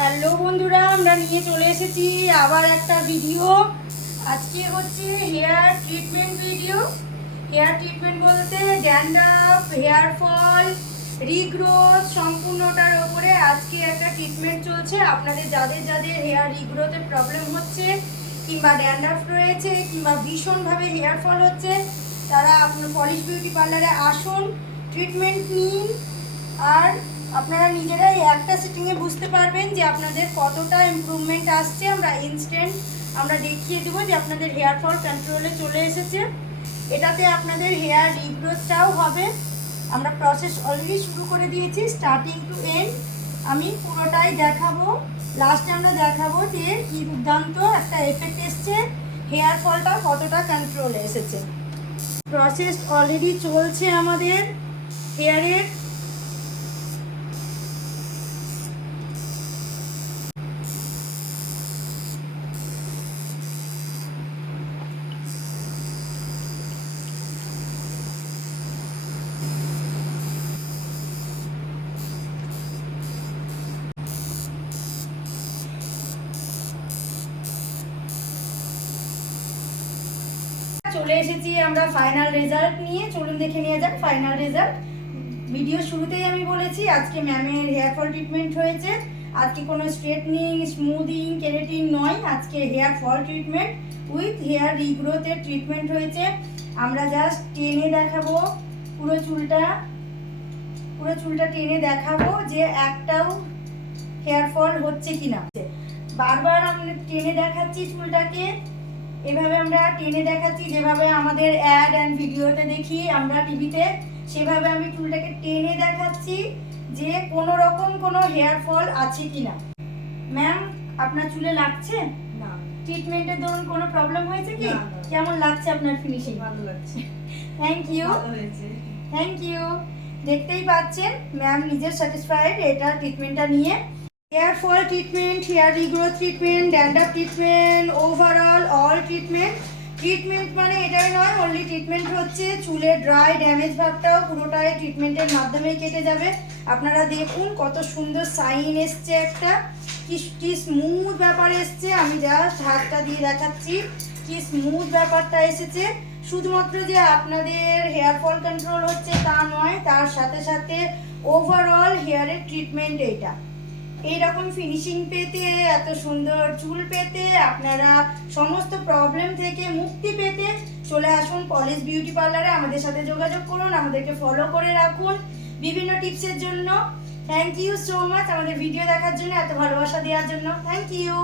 Hello বন্ধুরা, আমরা নিয়ে চলে এসেছি আবার একটা ভিডিও। আজকে হচ্ছে hair treatment video. Hair treatment বলতে ড্যান্ড্রাফ, হেয়ার ফল, রিগ্রোথ সম্পূর্ণটার ওপরে আজকে একটা ট্রিটমেন্ট চলছে। আপনাদের যাদের যাদের হেয়ার রিগ্রোথের প্রবলেম হচ্ছে কিংবা ড্যান্ড্রাফ রয়েছে কিংবা ভীষণভাবে হেয়ার ফল হচ্ছে, তারা আপনার পলিশ বিউটি পার্লারে আসুন, ট্রিটমেন্ট নিন। আর আপনারা নিজেরাই একটা সিটিংয়ে বুঝতে পারবেন যে আপনাদের কতটা ইমপ্রুভমেন্ট আসছে। আমরা দেখিয়ে দেবো যে আপনাদের হেয়ার ফল কন্ট্রোলে চলে এসেছে। এটাতে আপনাদের হেয়ার রিগ্রোথটাও হবে। আমরা প্রসেস অলরেডি শুরু করে দিয়েছি, স্টার্টিং টু এন্ড আমি পুরোটাই দেখাবো। লাস্টে আমরা দেখাবো যে কী দুর্দান্ত একটা এফেক্ট এসছে, হেয়ার ফলটা কতটা কন্ট্রোলে এসেছে। প্রসেস অলরেডি চলছে আমাদের হেয়ারের। চলে এসেছি আমরা ফাইনাল রেজাল্ট নিয়ে, চলুন দেখে নিয়ে যাক ফাইনাল রেজাল্ট। ভিডিও শুরুতেই আমি বলেছি আজকে ম্যামের হেয়ার ফল ট্রিটমেন্ট হয়েছে। আজকে কোনো স্ট্রেটনিং, স্মুদিং, কেরাটিন নয়, আজকে hair fall treatment with hair রিগ্রোথের ট্রিটমেন্ট হয়েছে। আমরা জাস্ট টেনে দেখাবো পুরো চুলটা টেনে দেখাবো যে একটাও হেয়ার ফল হচ্ছে কিনা। বারবার আমরা টেনে দেখাচ্ছি চুলটাকে, এভাবে আমরা টেনে দেখাচ্ছি যেভাবে আমাদের অ্যাড অ্যান্ড ভিডিওতে দেখি আমরা টিভিতে, সেভাবে আমি চুলটাকে টেনে দেখাচ্ছি যে কোনো রকম কোনো হেয়ার ফল আছে কিনা। ম্যাম, আপনার চুলে লাগছে না? ট্রিটমেন্টের দরুন কোনো প্রবলেম হয়েছে কি? না। কেমন লাগছে আপনার ফিনিশিং? ভালো লাগছে। থ্যাংক ইউ, ভালো হয়েছে। Thank you. দেখতেই পাচ্ছেন ম্যাম নিজের স্যাটিসফাইড এটা ট্রিটমেন্টটা নিয়ে। Hair fall treatment, hair regrowth treatment, dandruff treatment, overall all treatment মানে এটাই নয় অনলি ট্রিটমেন্ট হচ্ছে, চুলের ড্রাই ড্যামেজ ভাবটাও পুরোটাই ট্রিটমেন্টের মাধ্যমেই কেটে যাবে। আপনারা দেখুন কত সুন্দর সাইন এসছে, একটা কি স্মুথ ব্যাপার এসছে। আমি জাস্ট হাতটা দিয়ে দেখাচ্ছি কি স্মুথ ব্যাপারটা এসেছে। শুধুমাত্র যে আপনাদের হেয়ার ফল কন্ট্রোল হচ্ছে তা নয়, তার সাথে সাথে ওভারঅল হেয়ারের ট্রিটমেন্ট এইটা। এইরকম ফিনিশিং পেতে, এত সুন্দর চুল পেতে, আপনারা সমস্ত প্রবলেম থেকে মুক্তি পেতে চলে আসুন পলিশ বিউটি পার্লারে। আমাদের সাথে যোগাযোগ করুন, আমাদেরকে ফলো করে রাখুন বিভিন্ন টিপসের জন্য। থ্যাংক ইউ সো মাচ আমাদের ভিডিও দেখার জন্য, এত ভালোবাসা দেওয়ার জন্য। Thank you.